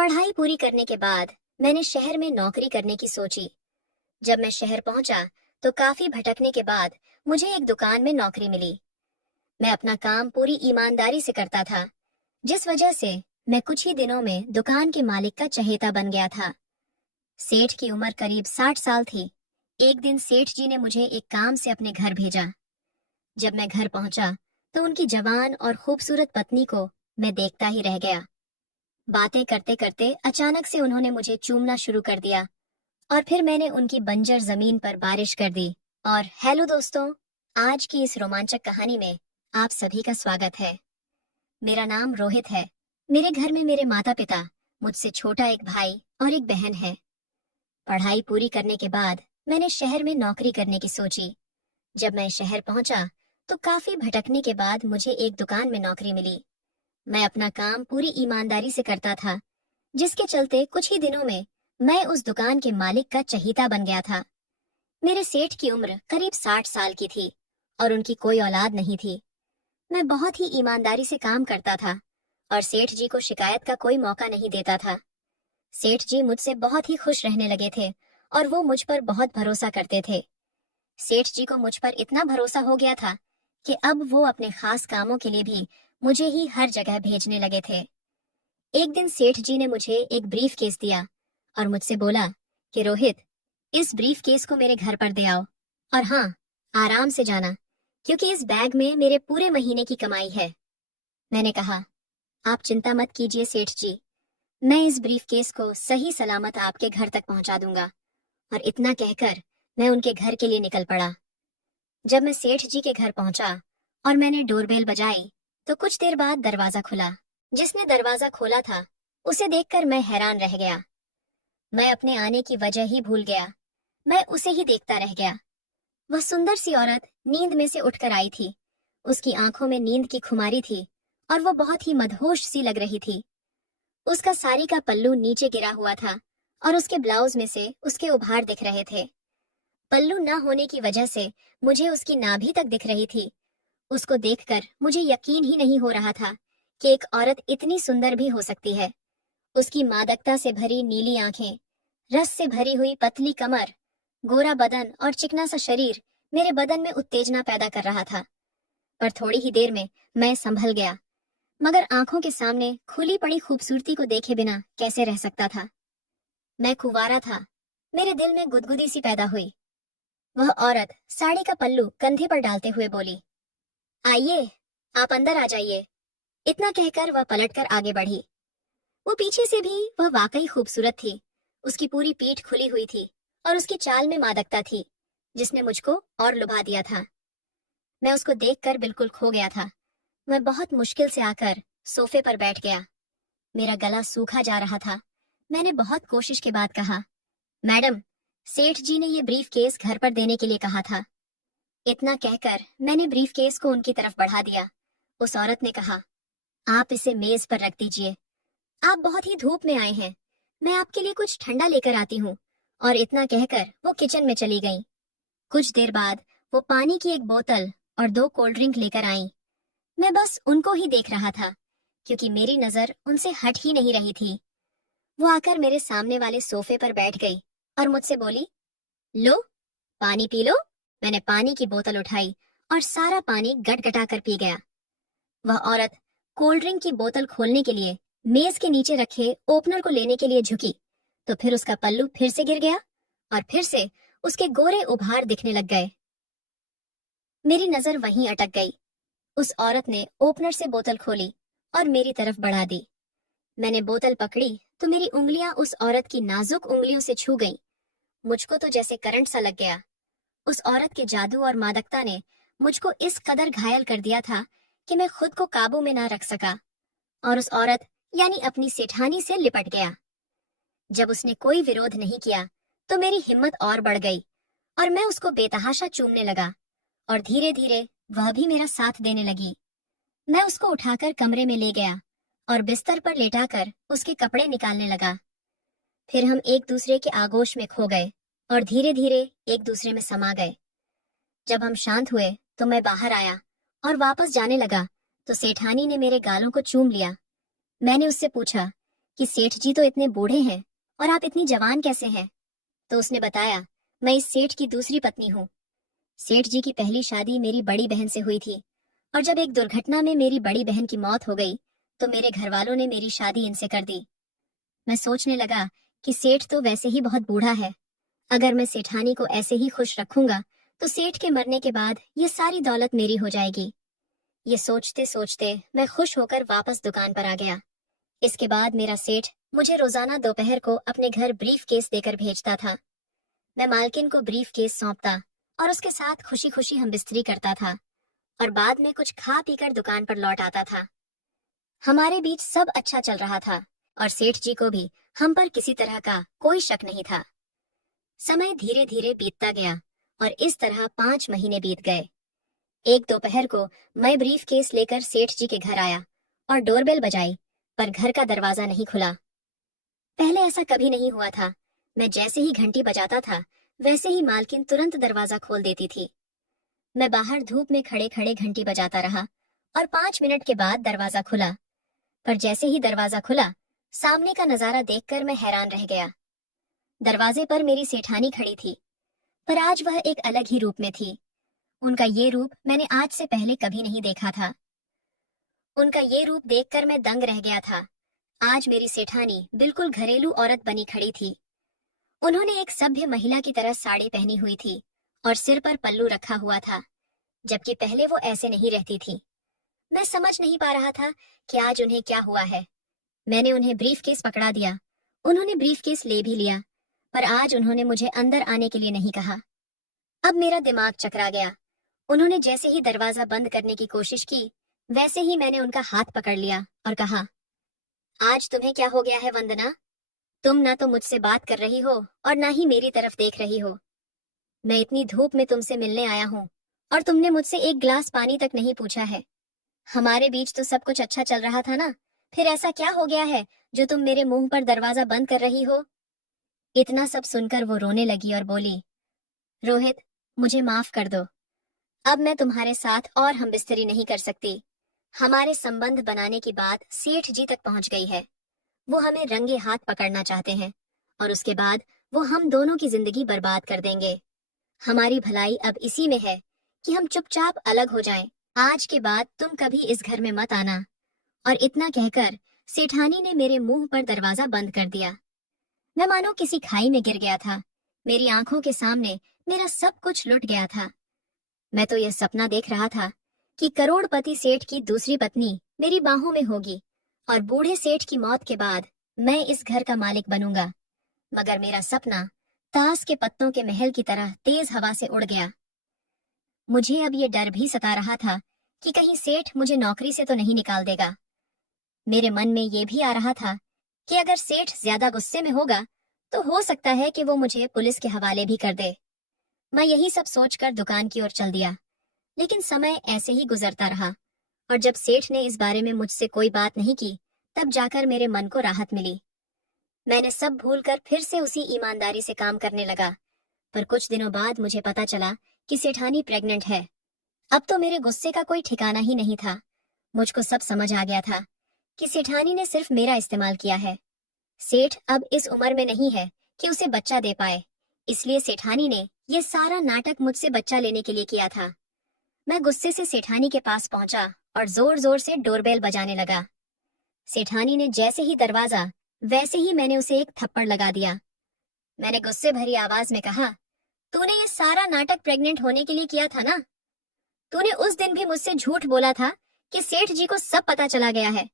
पढ़ाई पूरी करने के बाद मैंने शहर में नौकरी करने की सोची। जब मैं शहर पहुंचा तो काफी भटकने के बाद मुझे एक दुकान में नौकरी मिली। मैं अपना काम पूरी ईमानदारी से करता था, जिस वजह से मैं कुछ ही दिनों में दुकान के मालिक का चहेता बन गया था। सेठ की उम्र करीब 60 साल थी। एक दिन सेठ जी ने मुझे एक काम से अपने घर भेजा। जब मैं घर पहुंचा तो उनकी जवान और खूबसूरत पत्नी को मैं देखता ही रह गया। बातें करते करते अचानक से उन्होंने मुझे चूमना शुरू कर दिया और फिर मैंने उनकी बंजर जमीन पर बारिश कर दी। और हेलो दोस्तों, आज की इस रोमांचक कहानी में आप सभी का स्वागत है। मेरा नाम रोहित है। मेरे घर में मेरे माता पिता, मुझसे छोटा एक भाई और एक बहन है। पढ़ाई पूरी करने के बाद मैंने शहर में नौकरी करने की सोची। जब मैं शहर पहुंचा तो काफी भटकने के बाद मुझे एक दुकान में नौकरी मिली। मैं अपना काम पूरी ईमानदारी से करता था, जिसके चलते कुछ ही दिनों में मैं उस दुकान के मालिक का चहीता बन गया था। मेरे सेठ की उम्र करीब 60 साल की थी और उनकी कोई औलाद नहीं थी। मैं बहुत ही ईमानदारी से काम करता था और सेठ जी को शिकायत का कोई मौका नहीं देता था। सेठ जी मुझसे बहुत ही खुश रहने लगे थे और वो मुझ पर बहुत भरोसा करते थे। सेठ जी को मुझ पर इतना भरोसा हो गया था कि अब वो अपने खास कामों के लिए भी मुझे ही हर जगह भेजने लगे थे। एक दिन सेठ जी ने मुझे एक ब्रीफ केस दिया और मुझसे बोला कि रोहित, इस ब्रीफ केस को मेरे घर पर दे आओ और हाँ, आराम से जाना, क्योंकि इस बैग में मेरे पूरे महीने की कमाई है। मैंने कहा, आप चिंता मत कीजिए सेठ जी, मैं इस ब्रीफ केस को सही सलामत आपके घर तक पहुंचा दूंगा। और इतना कहकर मैं उनके घर के लिए निकल पड़ा। जब मैं सेठ जी के घर पहुंचा और मैंने डोरबेल बजाई तो कुछ देर बाद दरवाजा खुला। जिसने दरवाजा खोला था उसे देखकर मैं हैरान रह गया। मैं अपने आने की वजह ही भूल गया। मैं उसे ही देखता रह गया। वह सुंदर सी औरत नींद में से उठकर आई थी। उसकी आंखों में नींद की खुमारी थी और वो बहुत ही मदहोश सी लग रही थी। उसका साड़ी का पल्लू नीचे गिरा हुआ था और उसके ब्लाउज में से उसके उभार दिख रहे थे। पल्लू न होने की वजह से मुझे उसकी नाभि तक दिख रही थी। उसको देखकर मुझे यकीन ही नहीं हो रहा था कि एक औरत इतनी सुंदर भी हो सकती है। उसकी मादकता से भरी नीली आंखें, रस से भरी हुई पतली कमर, गोरा बदन और चिकना सा शरीर मेरे बदन में उत्तेजना पैदा कर रहा था। पर थोड़ी ही देर में मैं संभल गया, मगर आंखों के सामने खुली पड़ी खूबसूरती को देखे बिना कैसे रह सकता था। मैं कुंवारा था। मेरे दिल में गुदगुदी सी पैदा हुई। वह औरत साड़ी का पल्लू कंधे पर डालते हुए बोली, आइए, आप अंदर आ जाइए। इतना कहकर वह पलटकर आगे बढ़ी। वो पीछे से भी वह वाकई खूबसूरत थी। उसकी पूरी पीठ खुली हुई थी और उसकी चाल में मादकता थी, जिसने मुझको और लुभा दिया था। मैं उसको देखकर बिल्कुल खो गया था। मैं बहुत मुश्किल से आकर सोफे पर बैठ गया। मेरा गला सूखा जा रहा था। मैंने बहुत कोशिश के बाद कहा, मैडम, सेठ जी ने ये ब्रीफ केस घर पर देने के लिए कहा था। इतना कहकर मैंने ब्रीफ केस को उनकी तरफ बढ़ा दिया। उस औरत ने कहा, आप इसे मेज पर रख दीजिए। आप बहुत ही धूप में आए हैं, मैं आपके लिए कुछ ठंडा लेकर आती हूँ। और इतना कहकर वो किचन में चली गई। कुछ देर बाद वो पानी की एक बोतल और 2 कोल्ड ड्रिंक लेकर आई। मैं बस उनको ही देख रहा था, क्योंकि मेरी नजर उनसे हट ही नहीं रही थी। वो आकर मेरे सामने वाले सोफे पर बैठ गई और मुझसे बोली, लो, पानी पी लो। मैंने पानी की बोतल उठाई और सारा पानी गटगटा कर पी गया। वह औरत कोल्ड ड्रिंक की बोतल खोलने के लिए मेज के नीचे रखे ओपनर को लेने के लिए झुकी, तो फिर उसका पल्लू फिर से गिर गया और फिर से उसके गोरे उभार दिखने लग गए। मेरी नजर वहीं अटक गई। उस औरत ने ओपनर से बोतल खोली और मेरी तरफ बढ़ा दी। मैंने बोतल पकड़ी तो मेरी उंगलियां उस औरत की नाजुक उंगलियों से छू गईं। मुझको तो जैसे करंट सा लग गया। उस औरत के जादू और मादकता ने मुझको इस कदर घायल कर दिया था कि मैं खुद को काबू में ना रख सका और उस औरत यानी अपनी सेठानी से लिपट गया। जब उसने कोई विरोध नहीं किया तो मेरी हिम्मत और बढ़ गई और मैं उसको बेतहाशा चूमने लगा और धीरे धीरे वह भी मेरा साथ देने लगी। मैं उसको उठाकर कमरे में ले गया और बिस्तर पर लेटाकर उसके कपड़े निकालने लगा। फिर हम एक दूसरे के आगोश में खो गए और धीरे धीरे एक दूसरे में समा गए। जब हम शांत हुए तो मैं बाहर आया और वापस जाने लगा तो सेठानी ने मेरे गालों को चूम लिया। मैंने उससे पूछा कि सेठ जी तो इतने बूढ़े हैं और आप इतनी जवान कैसे हैं? तो उसने बताया, मैं इस सेठ की दूसरी पत्नी हूँ। सेठ जी की पहली शादी मेरी बड़ी बहन से हुई थी और जब एक दुर्घटना में मेरी बड़ी बहन की मौत हो गई तो मेरे घर वालों ने मेरी शादी इनसे कर दी। मैं सोचने लगा कि सेठ तो वैसे ही बहुत बूढ़ा है। अगर मैं सेठानी को ऐसे ही खुश रखूंगा तो सेठ के मरने के बाद ये सारी दौलत मेरी हो जाएगी। ये सोचते सोचते मैं खुश होकर वापस दुकान पर आ गया। इसके बाद मेरा सेठ मुझे रोजाना दोपहर को अपने घर ब्रीफ केस देकर भेजता था। मैं मालकिन को ब्रीफ केस सौंपता और उसके साथ खुशी खुशी हम बिस्तरी करता था और बाद में कुछ खा पीकर दुकान पर लौट आता था। हमारे बीच सब अच्छा चल रहा था और सेठ जी को भी हम पर किसी तरह का कोई शक नहीं था। समय धीरे धीरे बीतता गया और इस तरह 5 महीने बीत गए। एक दोपहर को मैं ब्रीफ केस लेकर सेठ जी के घर आया और डोरबेल बजाई, पर घर का दरवाजा नहीं खुला। पहले ऐसा कभी नहीं हुआ था। मैं जैसे ही घंटी बजाता था वैसे ही मालकिन तुरंत दरवाजा खोल देती थी। मैं बाहर धूप में खड़े खड़े घंटी बजाता रहा और 5 मिनट के बाद दरवाजा खुला। पर जैसे ही दरवाजा खुला, सामने का नजारा देखकर मैं हैरान रह गया। दरवाजे पर मेरी सेठानी खड़ी थी, पर आज वह एक अलग ही रूप में थी। उनका ये रूप मैंने आज से पहले कभी नहीं देखा था। उनका ये रूप देखकर मैं दंग रह गया था। आज मेरी सेठानी बिल्कुल घरेलू औरत बनी खड़ी थी। उन्होंने एक सभ्य महिला की तरह साड़ी पहनी हुई थी और सिर पर पल्लू रखा हुआ था, जबकि पहले वो ऐसे नहीं रहती थी। मैं समझ नहीं पा रहा था कि आज उन्हें क्या हुआ है। मैंने उन्हें ब्रीफ केस पकड़ा दिया। उन्होंने ब्रीफ केस ले भी लिया, पर आज उन्होंने मुझे अंदर आने के लिए नहीं कहा। अब मेरा दिमाग चकरा गया। उन्होंने जैसे ही दरवाजा बंद करने की कोशिश की, वैसे ही मैंने उनका हाथ पकड़ लिया और कहा, आज तुम्हें क्या हो गया है वंदना? तुम ना तो मुझसे बात कर रही हो और ना ही मेरी तरफ देख रही हो। मैं इतनी धूप में तुमसे मिलने आया हूँ और तुमने मुझसे एक गिलास पानी तक नहीं पूछा है। हमारे बीच तो सब कुछ अच्छा चल रहा था ना, फिर ऐसा क्या हो गया है जो तुम मेरे मुंह पर दरवाजा बंद कर रही हो? इतना सब सुनकर वो रोने लगी और बोली, रोहित, मुझे माफ कर दो। अब मैं तुम्हारे साथ और हम बिस्तरी नहीं कर सकती। हमारे संबंध बनाने की बात सेठ जी तक पहुंच गई है। वो हमें रंगे हाथ पकड़ना चाहते हैं और उसके बाद वो हम दोनों की जिंदगी बर्बाद कर देंगे। हमारी भलाई अब इसी में है कि हम चुपचाप अलग हो जाएं। आज के बाद तुम कभी इस घर में मत आना। और इतना कहकर सेठानी ने मेरे मुंह पर दरवाजा बंद कर दिया। मैं मानो किसी खाई में गिर गया था। मेरी आंखों के सामने मेरा सब कुछ लुट गया था। मैं तो यह सपना देख रहा था कि करोड़पति सेठ की दूसरी पत्नी मेरी बाहों में होगी और बूढ़े सेठ की मौत के बाद मैं इस घर का मालिक बनूंगा। मगर मेरा सपना ताश के पत्तों के महल की तरह तेज हवा से उड़ गया। मुझे अब ये डर भी सता रहा था कि कहीं सेठ मुझे नौकरी से तो नहीं निकाल देगा। मेरे मन में ये भी आ रहा था कि अगर सेठ ज्यादा गुस्से में होगा तो हो सकता है कि वो मुझे पुलिस के हवाले भी कर दे। मैं यही सब सोचकर दुकान की ओर चल दिया, लेकिन समय ऐसे ही गुजरता रहा और जब सेठ ने इस बारे में मुझसे कोई बात नहीं की, तब जाकर मेरे मन को राहत मिली। मैंने सब भूलकर फिर से उसी ईमानदारी से काम करने लगा। पर कुछ दिनों बाद मुझे पता चला कि सेठानी प्रेग्नेंट है। अब तो मेरे गुस्से का कोई ठिकाना ही नहीं था। मुझको सब समझ आ गया था कि सेठानी ने सिर्फ मेरा इस्तेमाल किया है। सेठ अब इस उम्र में नहीं है कि उसे बच्चा दे पाए, इसलिए सेठानी ने ये सारा नाटक मुझसे बच्चा लेने के लिए किया था। मैं गुस्से से सेठानी के पास पहुंचा और जोर जोर से डोरबेल बजाने लगा। सेठानी ने जैसे ही दरवाजा, वैसे ही मैंने उसे एक थप्पड़ लगा दिया। मैंने गुस्से भरी आवाज में कहा, तूने ये सारा नाटक प्रेग्नेंट होने के लिए किया था ना? तूने उस दिन भी मुझसे झूठ बोला था कि सेठ जी को सब पता चला गया है,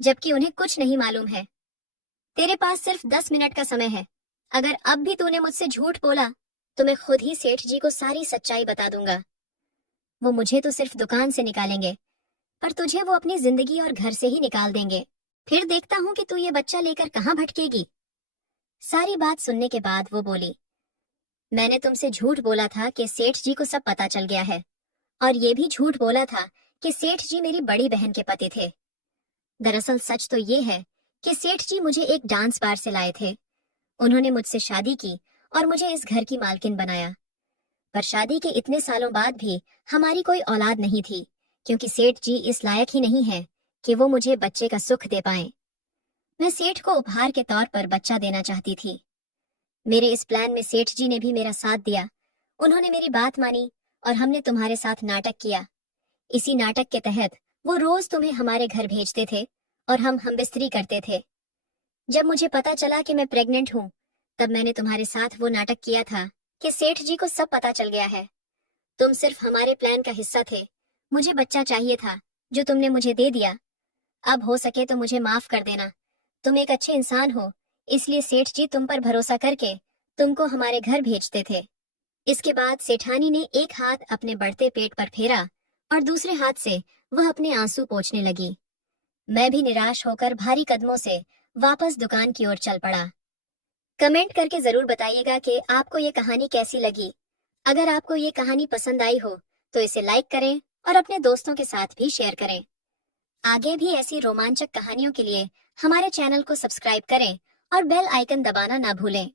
जबकि उन्हें कुछ नहीं मालूम है। तेरे पास सिर्फ 10 मिनट का समय है। अगर अब भी तूने मुझसे झूठ बोला तो मैं खुद ही सेठ जी को सारी सच्चाई बता दूंगा। वो मुझे तो सिर्फ दुकान से निकालेंगे, पर तुझे वो अपनी जिंदगी और घर से ही निकाल देंगे। फिर देखता हूँ कि तू ये बच्चा लेकर कहाँ भटकेगी। सारी बात सुनने के बाद वो बोली, मैंने तुमसे झूठ बोला था कि सेठ जी को सब पता चल गया है, और ये भी झूठ बोला था कि सेठ जी मेरी बड़ी बहन के पति थे। दरअसल सच तो ये है कि सेठ जी मुझे एक डांस बार से लाए थे। उन्होंने मुझसे शादी की और मुझे इस घर की मालकिन बनाया। पर शादी के इतने सालों बाद भी हमारी कोई औलाद नहीं थी, क्योंकि सेठ जी इस लायक ही नहीं है कि वो मुझे बच्चे का सुख दे पाएं। मैं सेठ को उपहार के तौर पर बच्चा देना चाहती थी। मेरे इस प्लान में सेठ जी ने भी मेरा साथ दिया। उन्होंने मेरी बात मानी और हमने तुम्हारे साथ नाटक किया। इसी नाटक के तहत वो रोज तुम्हें हमारे घर भेजते थे और हम बिस्तरी करते थे। जब मुझे पता चला कि मैं प्रेग्नेंट हूँ, तब मैंने तुम्हारे साथ वो नाटक किया था कि सेठ जी को सब पता चल गया है। तुम सिर्फ हमारे प्लान का हिस्सा थे। मुझे बच्चा चाहिए था, जो तुमने मुझे दे दिया। अब हो सके तो मुझे माफ कर देना। तुम एक अच्छे इंसान हो, इसलिए सेठ जी तुम पर भरोसा करके तुमको हमारे घर भेजते थे। इसके बाद सेठानी ने एक हाथ अपने बढ़ते पेट पर फेरा और दूसरे हाथ से वह अपने आंसू पोंछने लगी। मैं भी निराश होकर भारी कदमों से वापस दुकान की ओर चल पड़ा। कमेंट करके जरूर बताइएगा कि आपको ये कहानी कैसी लगी। अगर आपको ये कहानी पसंद आई हो तो इसे लाइक करें और अपने दोस्तों के साथ भी शेयर करें। आगे भी ऐसी रोमांचक कहानियों के लिए हमारे चैनल को सब्सक्राइब करें और बेल आइकन दबाना ना भूलें।